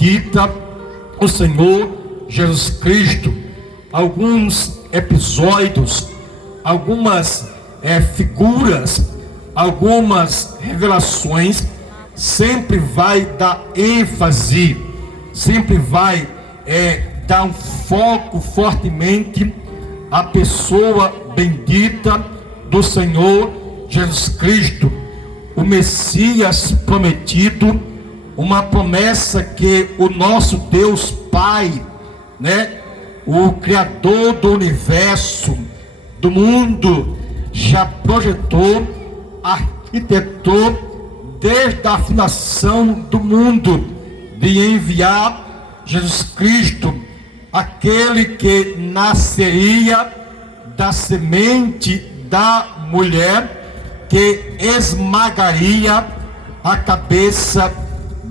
bendita do Senhor Jesus Cristo. Alguns episódios, algumas figuras, algumas revelações, sempre vai dar ênfase, sempre vai dar um foco fortemente à pessoa bendita do Senhor Jesus Cristo, o Messias prometido, uma promessa que o nosso Deus Pai, o Criador do universo, do mundo, já projetou, arquitetou desde a fundação do mundo, de enviar Jesus Cristo, aquele que nasceria da semente da mulher, que esmagaria a cabeça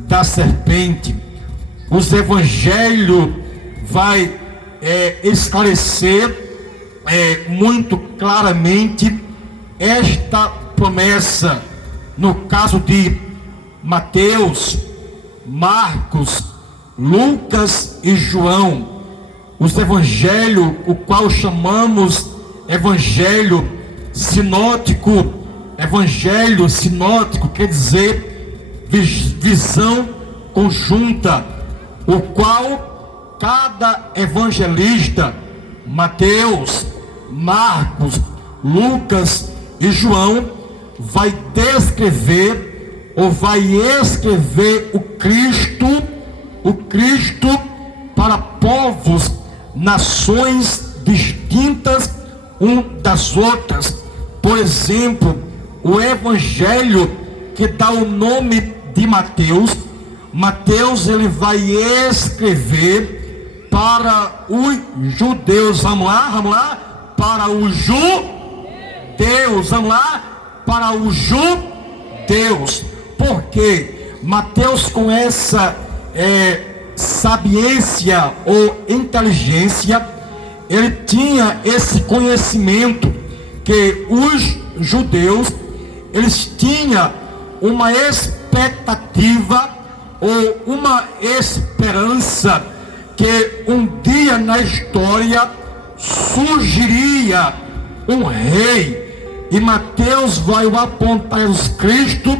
da serpente. Os evangelhos vai esclarecer muito claramente esta promessa. No caso de Mateus, Marcos, Lucas e João, os evangelhos, o qual chamamos evangelho sinótico. Evangelho sinótico quer dizer visão conjunta, o qual cada evangelista, Mateus, Marcos, Lucas e João, vai descrever ou vai escrever o Cristo para povos, nações distintas um das outras. Por exemplo, o evangelho que dá o nome de Mateus, ele vai escrever para os judeus. Vamos lá, para os judeus, para os judeus. Porque Mateus, com essa sabiência ou inteligência, ele tinha esse conhecimento que os judeus, eles tinham uma expectativa ou uma esperança que um dia na história surgiria um rei, e Mateus vai apontar Jesus Cristo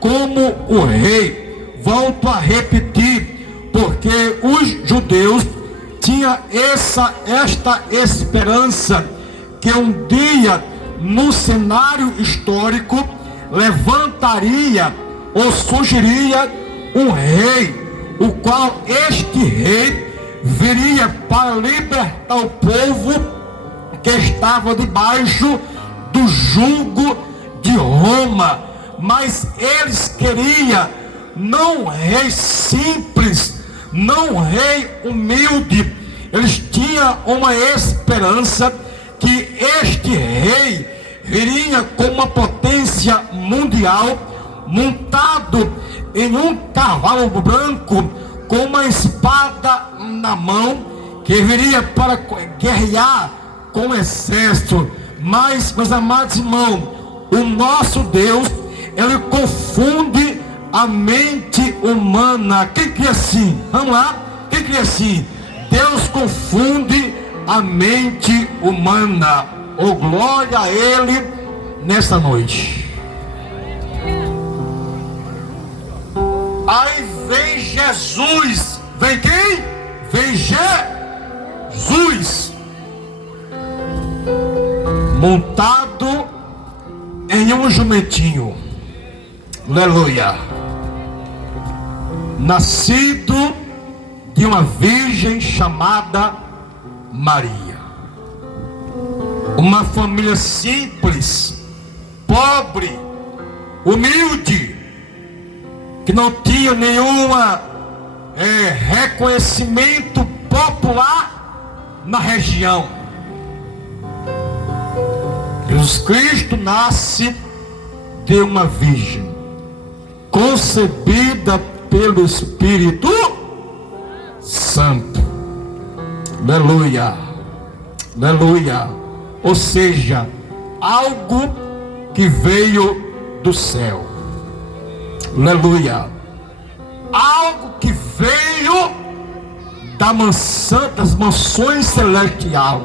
como o rei. Volto a repetir, porque os judeus tinham esta esperança que um dia no cenário histórico levantaria ou surgiria um rei, o qual este rei viria para libertar o povo que estava debaixo do jugo de Roma. Mas eles queriam não um rei simples, não um rei humilde. Eles tinham uma esperança que este rei viria com uma potência mundial, montado em um cavalo branco, com uma espada na mão, que viria para guerrear com o exército. Mas, meus amados irmãos, o nosso Deus, ele confunde a mente humana. Quem crê assim? Vamos lá? Quem crê assim? Deus confunde a mente humana. Oh, glória a Ele nessa noite. Aí vem Jesus. Vem quem? Vem Jesus, montado em um jumentinho. Aleluia. Nascido de uma virgem chamada Maria. Uma família simples, pobre, humilde, que não tinha nenhuma reconhecimento popular na região. Jesus Cristo nasce de uma virgem, concebida pelo Espírito Santo. Aleluia, aleluia. Ou seja, algo que veio do céu. Aleluia. Algo que veio das mansões celestiais.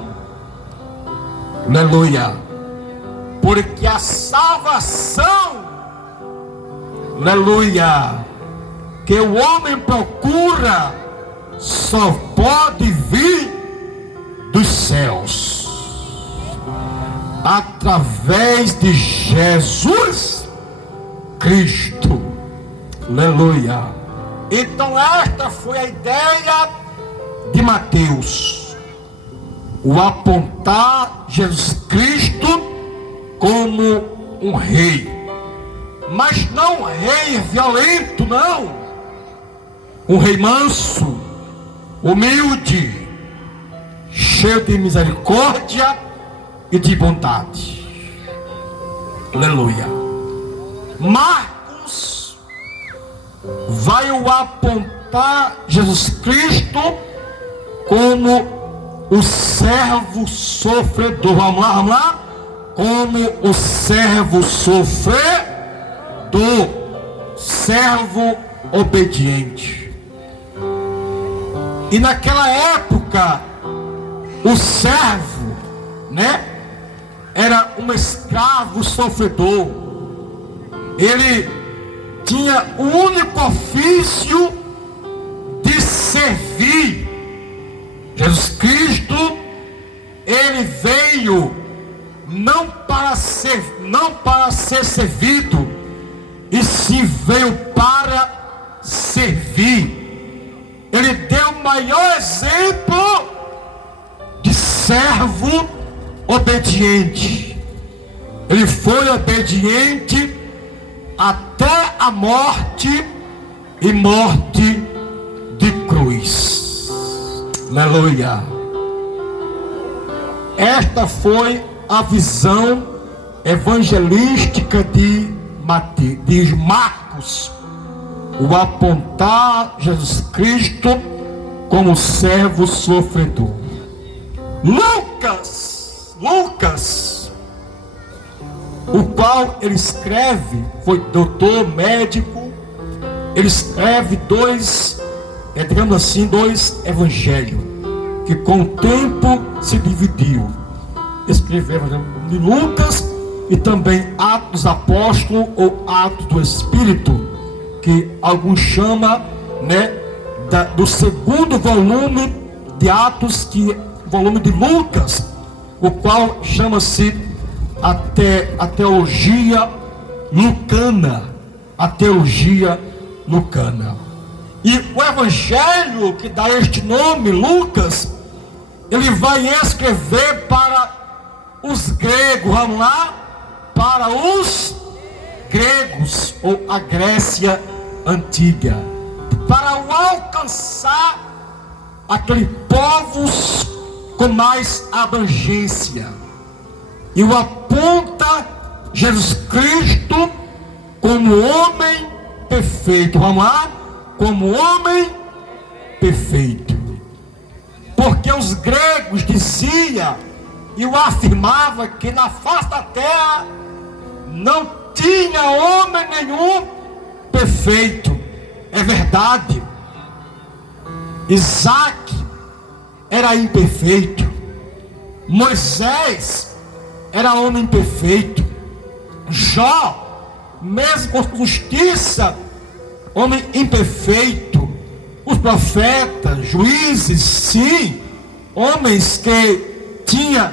Aleluia. Porque a salvação, aleluia, que o homem procura, só pode vir dos céus, através de Jesus Cristo. Aleluia. Então esta foi a ideia de Mateus, o apontar Jesus Cristo como um rei, mas não um rei violento, não, um rei manso, humilde, cheio de misericórdia e de bondade. Aleluia. Marcos vai o apontar Jesus Cristo como o servo sofredor. Vamos lá. Como o servo sofredor, servo obediente. E naquela época, o servo, era um escravo sofredor. Ele tinha o único ofício de servir. Jesus Cristo, ele veio não para ser servido, e sim veio para servir. Ele deu o maior exemplo de servo obediente. Ele foi obediente até a morte, e morte de cruz. Aleluia. Esta foi a visão evangelística de Marcos, o apontar Jesus Cristo como servo sofredor. Lucas, o qual ele escreve, foi doutor, médico, ele escreve dois evangelhos, que com o tempo se dividiu. Escreveu de Lucas e também Atos dos Apóstolos ou Atos do Espírito, que alguns chamam do segundo volume de Atos, que é o volume de Lucas, o qual chama-se a teologia lucana. A teologia lucana. E o evangelho que dá este nome, Lucas, ele vai escrever para os gregos, vamos lá, para os gregos, ou a Grécia antiga, para o alcançar aqueles povos com mais abrangência. E o aponta Jesus Cristo como homem perfeito, vamos lá, como homem perfeito, porque os gregos diziam e o afirmava que na face da terra não tinha homem nenhum perfeito. É verdade. Isaac era imperfeito, Moisés era homem perfeito, Jó, mesmo com justiça, homem imperfeito, os profetas, juízes, sim, homens que tinham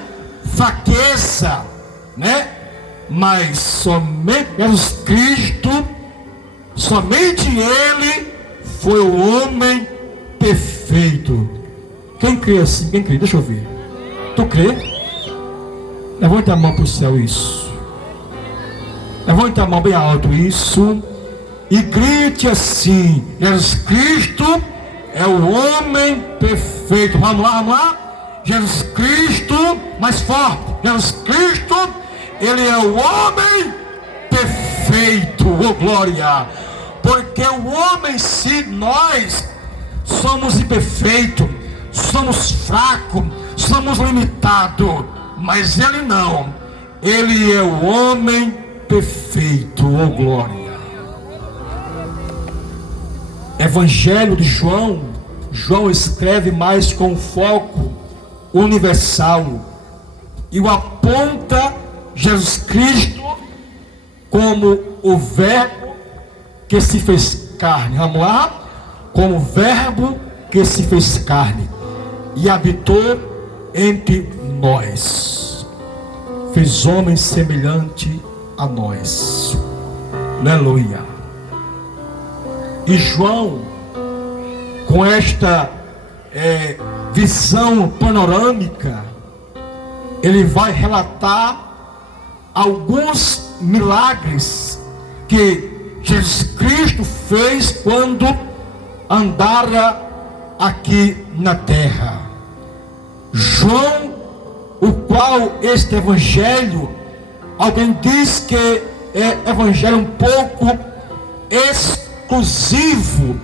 fraqueza, mas somente Jesus Cristo, somente Ele foi o homem perfeito. Quem crê assim? Quem crê? Deixa eu ver. Tu crê? Levante a mão para o céu, isso. Levante a mão bem alto, isso. E grite assim: Jesus Cristo é o homem perfeito. Vamos lá. Jesus Cristo, mais forte. Jesus Cristo, Ele é o homem perfeito. Oh glória! Porque o homem, se nós somos imperfeitos, somos fracos, somos limitados, mas Ele não. Ele é o homem perfeito. Oh glória! Evangelho de João João escreve mais com foco universal e o aponta Jesus Cristo como o Verbo que se fez carne. Vamos lá? Como o Verbo que se fez carne e habitou entre nós, fez homem semelhante a nós. Aleluia. E João, com esta visão panorâmica, ele vai relatar alguns milagres que Jesus Cristo fez quando andara aqui na terra. João, o qual este evangelho, alguém diz que é evangelho um pouco exclusivo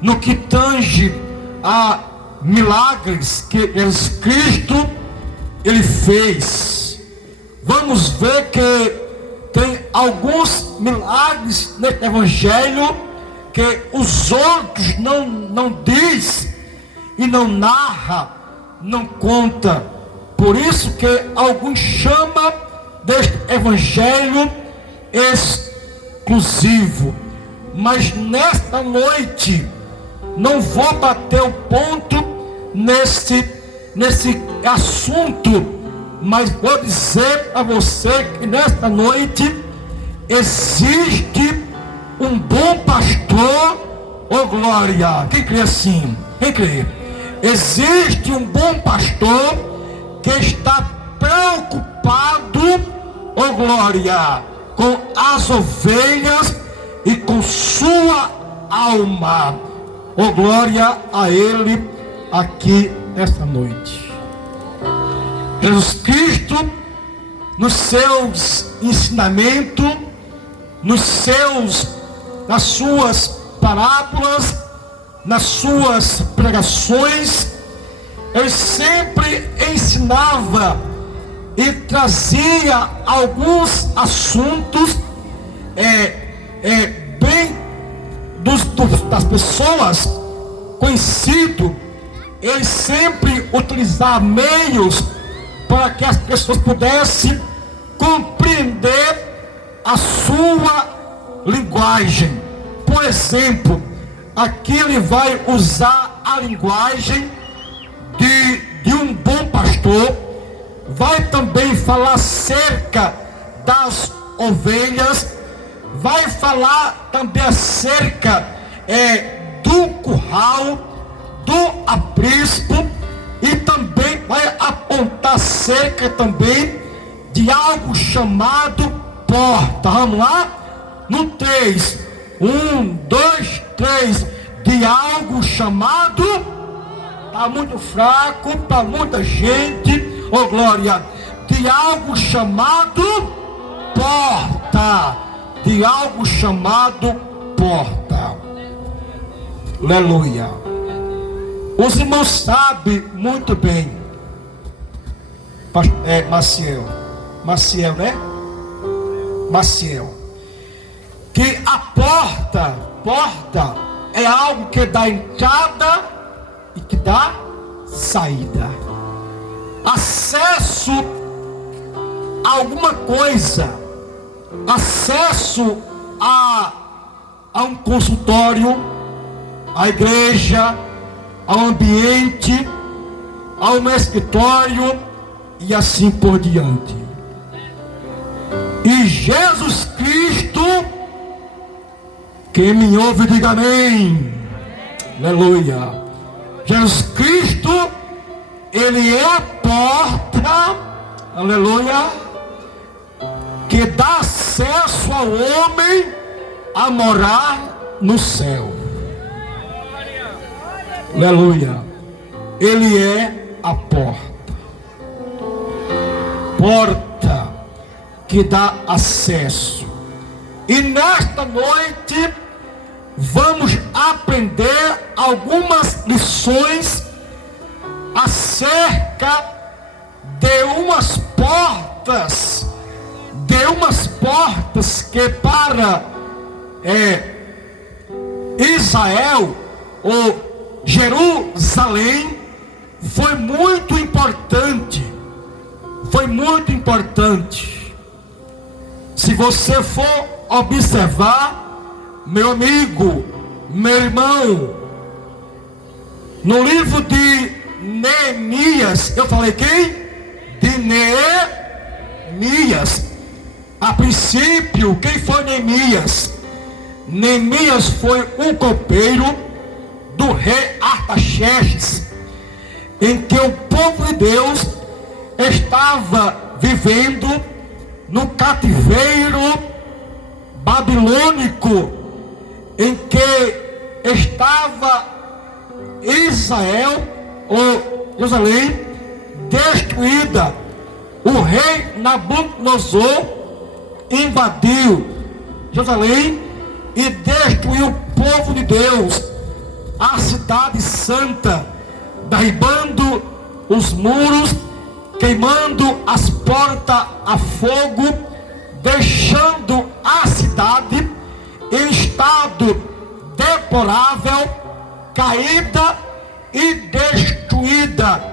no que tange a milagres que Jesus Cristo ele fez. Vamos ver que tem alguns milagres nesse evangelho que os outros não diz e não narra, não conta. Por isso que alguns chamam deste evangelho exclusivo. Mas nesta noite não vou bater o ponto nesse assunto, mas vou dizer a você que nesta noite existe um bom pastor, oh glória. Quem crê assim? Quem crê? Existe um bom pastor que está preocupado, oh glória, com as ovelhas e com sua alma. Oh glória a ele aqui esta noite. Jesus Cristo, nos seus ensinamentos, nas suas parábolas, nas suas pregações, ele sempre ensinava e trazia alguns assuntos bem das pessoas conhecidos. Ele sempre utilizava meios para que as pessoas pudessem compreender a sua linguagem. Por exemplo, aqui ele vai usar a linguagem de um bom pastor. Vai também falar acerca das ovelhas. Vai falar também acerca do curral, do aprisco, e também vai apontar acerca também de algo chamado porta. Vamos lá? No 3, 1, 2, 3, de algo chamado, está muito fraco para muita gente, oh glória, de algo chamado porta, de algo chamado porta. Aleluia. Os irmãos sabem muito bem, Maciel, né? Maciel, que a porta é algo que dá entrada e que dá saída, acesso a alguma coisa, acesso a um consultório, a igreja, ao ambiente, a um escritório e assim por diante. E Jesus Cristo, quem me ouve diga amém. Aleluia. Jesus Cristo, ele é a porta, aleluia, que dá acesso ao homem a morar no céu. Aleluia. Ele é a porta que dá acesso. E nesta noite vamos aprender algumas lições acerca de umas portas que para Israel, ou Jerusalém foi muito importante. Foi muito importante. Se você for observar, meu amigo, meu irmão, no livro de Neemias, eu falei quem? De Neemias. A princípio, quem foi Neemias? Neemias foi um copeiro do rei Artaxerxes, em que o povo de Deus estava vivendo no cativeiro babilônico, em que estava Israel, ou Jerusalém, destruída. O rei Nabucodonosor invadiu Jerusalém e destruiu o povo de Deus, a cidade santa, derribando os muros, queimando as portas a fogo, deixando a cidade em estado deplorável, caída e destruída.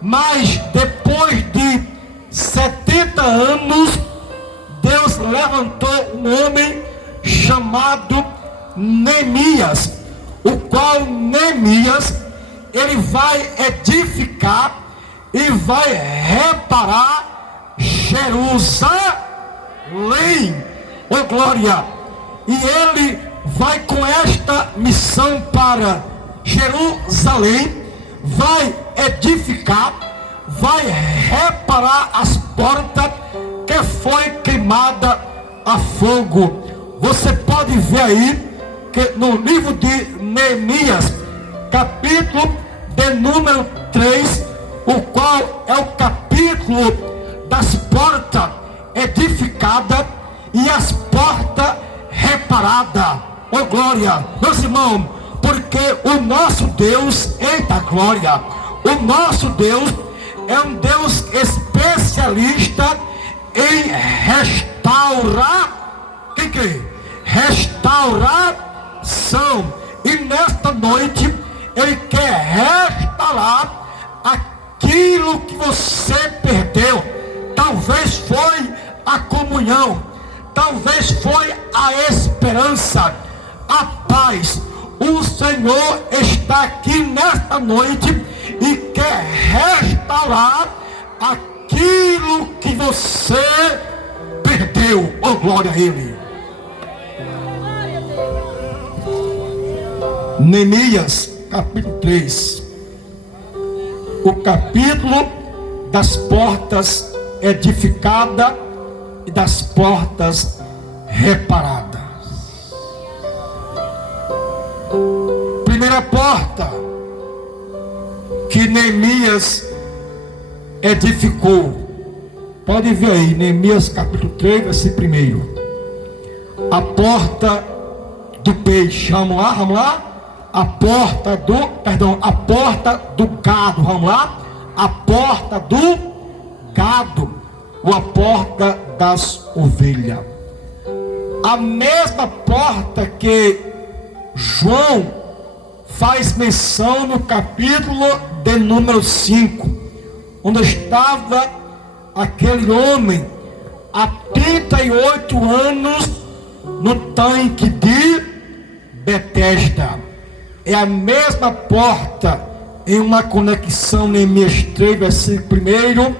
Mas depois de 70 anos, Deus levantou um homem chamado Neemias, o qual Neemias, ele vai edificar e vai reparar Jerusalém. Oh glória! E ele vai com esta missão para Jerusalém, vai edificar, vai reparar as portas que foi queimada a fogo. Você pode ver aí que no livro de Neemias, capítulo de número 3, o qual é o capítulo das portas edificadas e as portas reparadas. Oh glória, meus irmãos, porque o nosso Deus, eita glória, o nosso Deus é um Deus especialista em restaurar, quem crê? Restauração. E nesta noite ele quer restaurar aquilo que você perdeu. Talvez foi a comunhão, talvez foi a esperança, a paz. O Senhor está aqui nesta noite e quer restaurar aquilo que você perdeu. Oh glória a Ele. Neemias capítulo 3, o capítulo das portas edificadas e das portas reparadas. Primeira porta que Neemias edificou, pode ver aí, Neemias capítulo 3, versículo 1. A porta do peixe, vamos lá. A porta do gado, vamos lá. A porta do gado, ou a porta das ovelhas. A mesma porta que João faz menção no capítulo de número 5, onde estava aquele homem há 38 anos no tanque de Betesda. É a mesma porta, em uma conexão Neemias 3, versículo 1,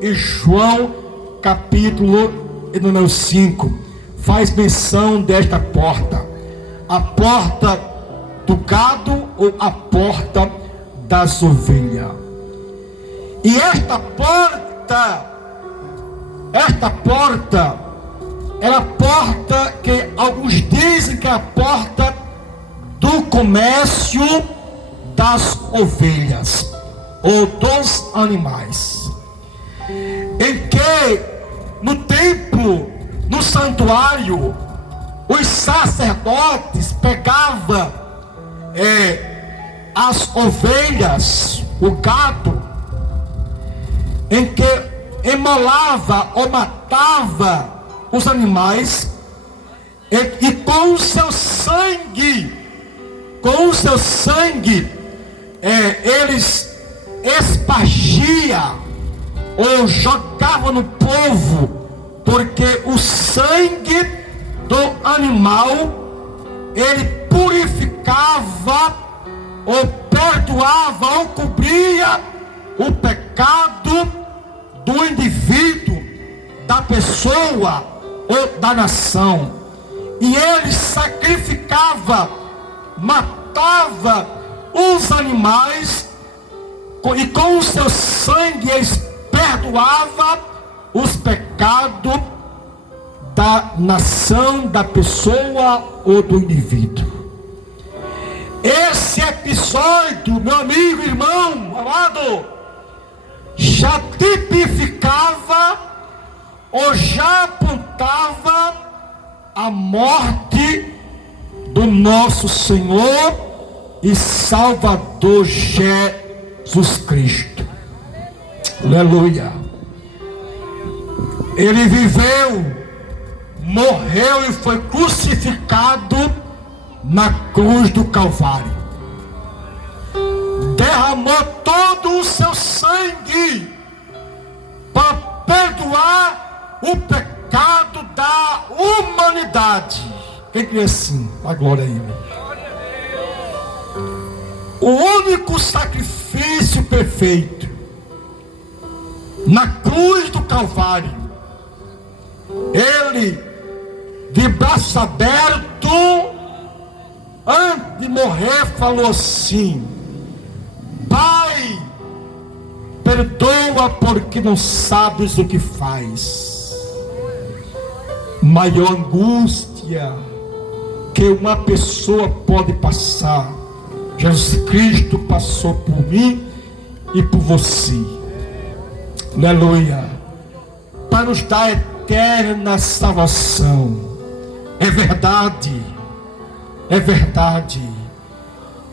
e João capítulo número 5 faz menção desta porta, a porta do gado ou a porta das ovelhas. E esta porta é a porta que alguns dizem que é a porta do comércio das ovelhas ou dos animais, em que no templo, no santuário, os sacerdotes pegavam as ovelhas, o gado, em que imolava ou matava os animais, e com o seu sangue eles espargiam ou jogavam no povo, porque o sangue do animal, ele purificava ou perdoava ou cobria o pecado do indivíduo, da pessoa ou da nação. E ele sacrificava, matava os animais, e com o seu sangue eles perdoava os pecados da nação, da pessoa ou do indivíduo. Esse episódio, meu amigo, irmão, amado, já tipificava ou já apontava a morte do nosso Senhor e Salvador Jesus Cristo. Aleluia. Ele viveu, morreu e foi crucificado na cruz do Calvário. Derramou todo o seu sangue para perdoar o pecado da humanidade. Quem crê assim? A glória a Ele. O único sacrifício perfeito na cruz do Calvário. Ele, de braço aberto, antes de morrer, falou assim: Pai, perdoa porque não sabes o que faz. Maior angústia que uma pessoa pode passar, Jesus Cristo passou por mim e por você. Aleluia. Para nos dar eterna salvação. É verdade. É verdade.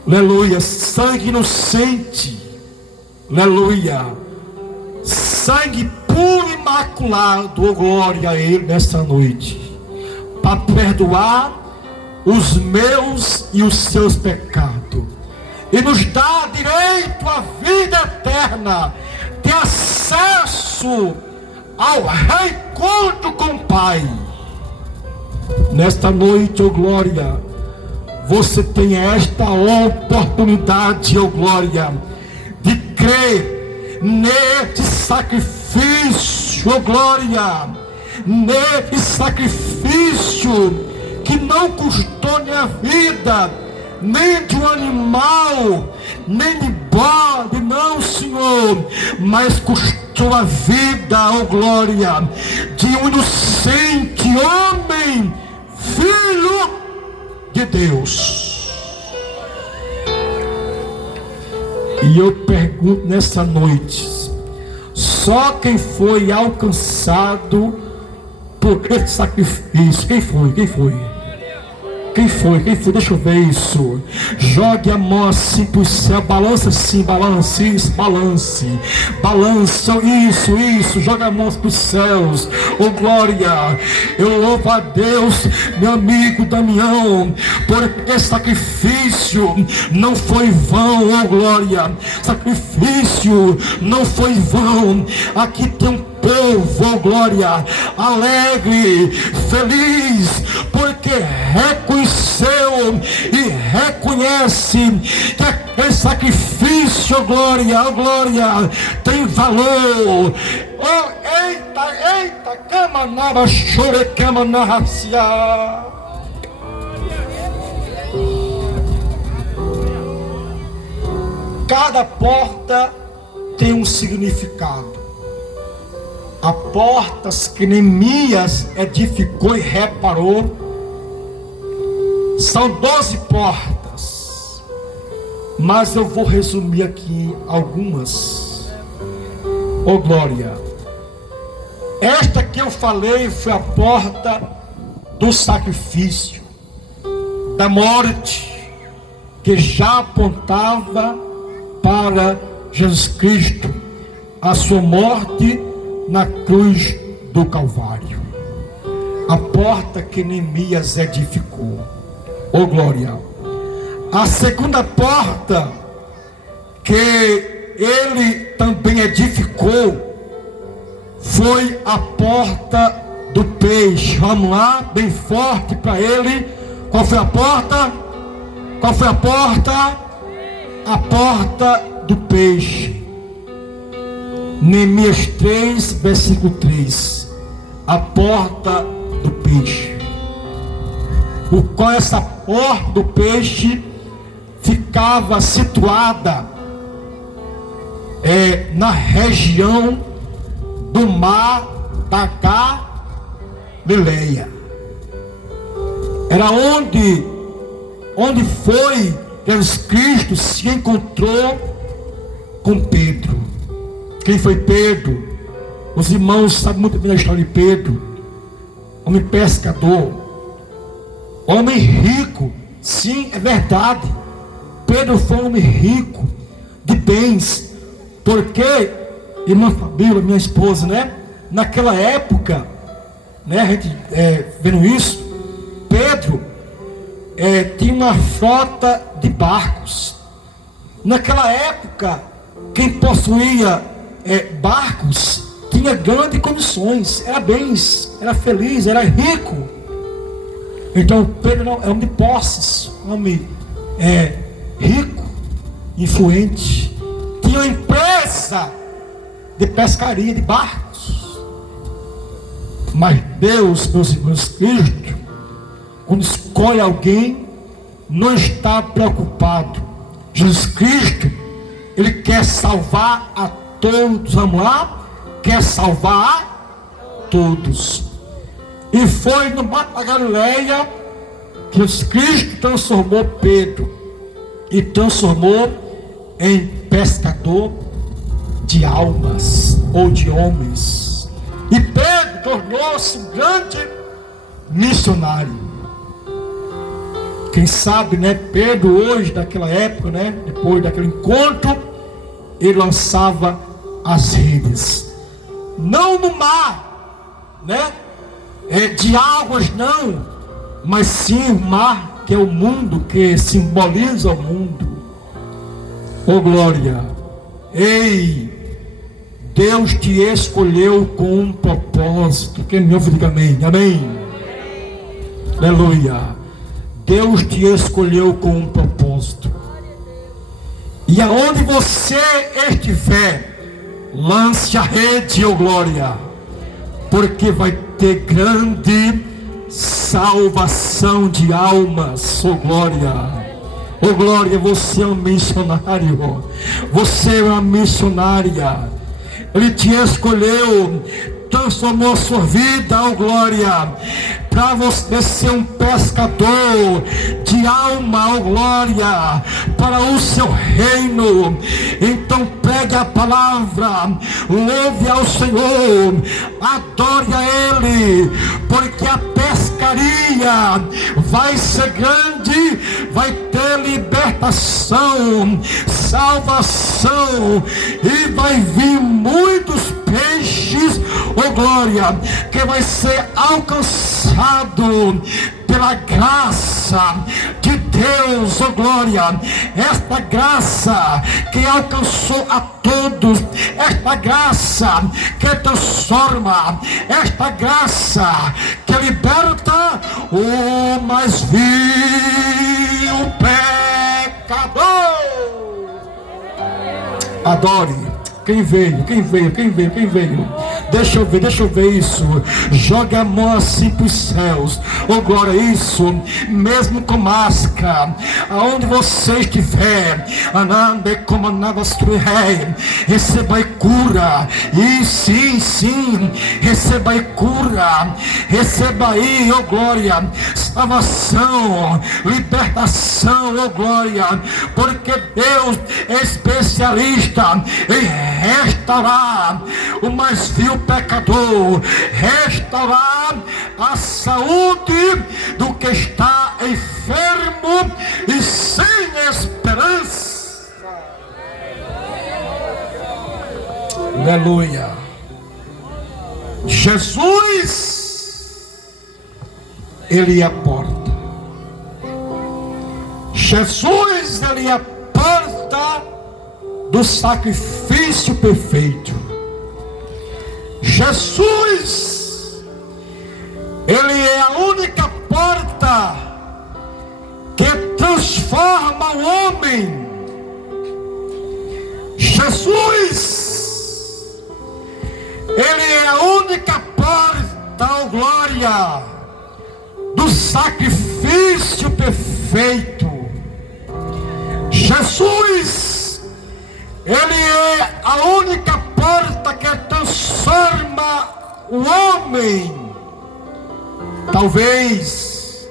Aleluia. Sangue inocente. Aleluia. Sangue puro e imaculado. Oh, glória a Ele nessa noite. Para perdoar os meus e os seus pecados. E nos dá direito à vida eterna. Ter acesso ao reencontro com o Pai. Nesta noite, oh glória, você tem esta oportunidade, oh glória, de crer neste sacrifício, oh glória, neste sacrifício que não custou minha vida, nem de um animal, nem de bode, não, Senhor, mas custou a vida, oh glória, de um inocente homem, filho de Deus. E eu pergunto nessa noite, só quem foi alcançado por esse sacrifício, quem foi? Quem foi? Quem foi? Deixa eu ver isso. Jogue a mão assim para o céu. Balança assim, balance isso, balance. Balance, isso. Joga a mão para os céus. Oh glória. Eu louvo a Deus, meu amigo Damião, porque sacrifício não foi vão. Oh glória. Sacrifício não foi vão. Aqui tem um povo, oh glória, alegre, feliz, porque reconheceu e reconhece que aquele sacrifício, oh glória, tem valor. Oh, eita, camanava, chore, camanarracia. Cada porta tem um significado. As portas que Neemias edificou e reparou são 12 portas, mas eu vou resumir aqui algumas. Oh glória. Esta que eu falei foi a porta do sacrifício, da morte, que já apontava para Jesus Cristo, a sua morte na cruz do Calvário. A porta que Neemias edificou. Oh glória. A segunda porta que ele também edificou foi a porta do peixe. Vamos lá, bem forte para ele. Qual foi a porta? Qual foi a porta? A porta do peixe. Neemias 3, versículo 3. A porta do peixe. O qual essa porta do peixe ficava situada na região do mar da Galileia. Era onde foi Jesus Cristo se encontrou com Pedro. Quem foi Pedro? Os irmãos sabem muito bem a história de Pedro. Homem pescador, homem rico. Sim, é verdade. Pedro foi um homem rico de bens. Porque, irmã Fabíola, minha esposa, né? Naquela época, né? A gente vendo isso, Pedro tinha uma frota de barcos. Naquela época, quem possuía barcos tinha grandes condições, era bens, era feliz, era rico. Então Pedro é homem de posses, homem rico, influente, tinha uma empresa de pescaria de barcos. Mas Deus, meus irmãos, Cristo, quando escolhe alguém, não está preocupado. Jesus Cristo, Ele quer salvar a todos. Vamos lá? Quer salvar a todos. E foi no mar da Galileia que Jesus Cristo transformou Pedro e transformou em pescador de almas ou de homens. E Pedro tornou-se um grande missionário. Quem sabe, né? Pedro hoje, daquela época, né? Depois daquele encontro, ele lançava as redes, não no mar, né? De águas não, mas sim o mar, que é o mundo, que simboliza o mundo. Oh glória! Ei, Deus te escolheu com um propósito. Quem me ouve, diga amém. Amém. Aleluia. Deus te escolheu com um propósito. E aonde você estiver, lance a rede, oh glória, porque vai ter grande salvação de almas, oh glória. Oh glória, você é um missionário. Você é uma missionária. Ele te escolheu, transformou a sua vida, oh glória, para você ser um pescador de alma, oh glória, para o seu reino. Então pregue a palavra, louve ao Senhor, adore a Ele, porque a pescaria vai ser grande, vai ter libertação, salvação, e vai vir muitos peixes, oh glória, que vai ser alcançado pela graça de Deus, oh glória. Esta graça que alcançou a todos, esta graça que transforma, esta graça que liberta o mais vil pecador. Adore. Quem veio? Deixa eu ver isso. Joga a mão assim para os céus. Oh glória, isso. Mesmo com máscara, aonde você estiver, receba cura. E sim, receba aí cura. Receba aí, oh glória, salvação, libertação, oh glória, porque Deus é especialista em restaurar o mais vil pecador, restaurar a saúde do que está enfermo e sem esperança. Aleluia. Jesus, Ele é a porta. Jesus, Ele é a porta do sacrifício perfeito. Jesus, Ele é a única porta que transforma o homem. Jesus, Ele é a única porta, ó glória, do sacrifício perfeito. Jesus, Ele é a única porta que transforma o homem. Talvez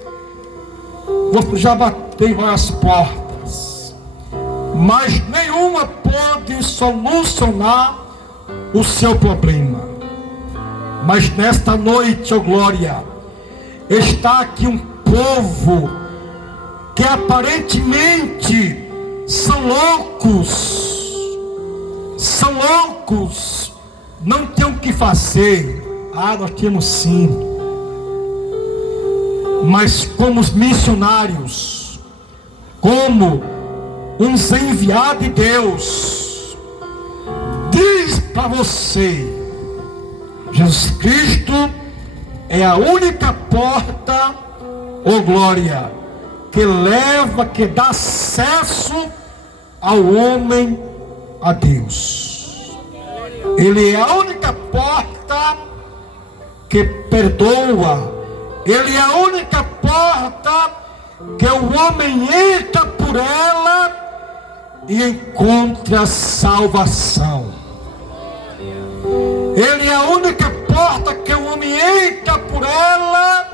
você já bateu em várias portas, mas nenhuma pode solucionar o seu problema. Mas nesta noite, ó glória, está aqui um povo que aparentemente são loucos, não tem o que fazer. Nós temos sim, mas como os missionários, como uns enviados de Deus, diz para você: Jesus Cristo é a única porta, ó glória, que leva, que dá acesso ao homem a Deus. Ele é a única porta que perdoa. Ele é a única porta que o homem entra por ela e encontra salvação. Ele é a única porta que o homem entra por ela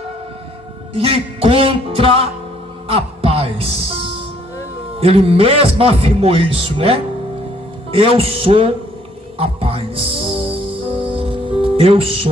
e encontra a paz. Ele mesmo afirmou isso, né? Eu sou a paz. Eu sou